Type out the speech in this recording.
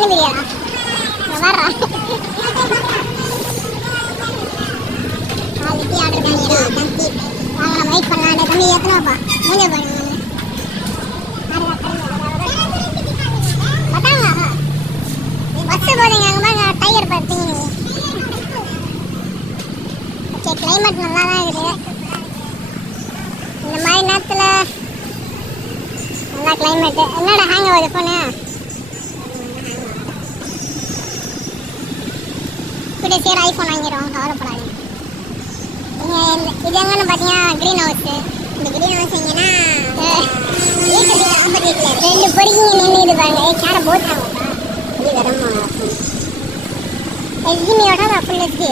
பானிபூரியாடா வர்றா already order பண்ணிடுறோம் தம்பி வாங்க நம்ம வெயிட் பண்ணலாம் தம்பி எத்தனைப்பா மூஞ்ச பாருங்க பஸ் போறீங்க அங்கே பாருங்க டைகர் பார்த்தீங்க ஓகே கிளைமேட் நல்லா தான் இருக்குது இந்த மாதிரி நேரத்தில் நல்லா கிளைமேட்டு என்னடா ஹேங் ஆகுது ஃபோனு இப்படி சரி ஐஃபோன் வாங்கிடுவோம் கவலைப்படாது நீங்கள் இது எங்கன்னு பார்த்தீங்கன்னா க்ரீன் ஹவுஸு இந்த க்ரீன் ஹவுஸ் எங்கன்னா 2 பொறுக்கிங்க நின்று பாருங்க கேரை போட்டாங்கப்பா இது வரமா எஸ்ஜிமியோட ஃபுல் எஸ்ஜி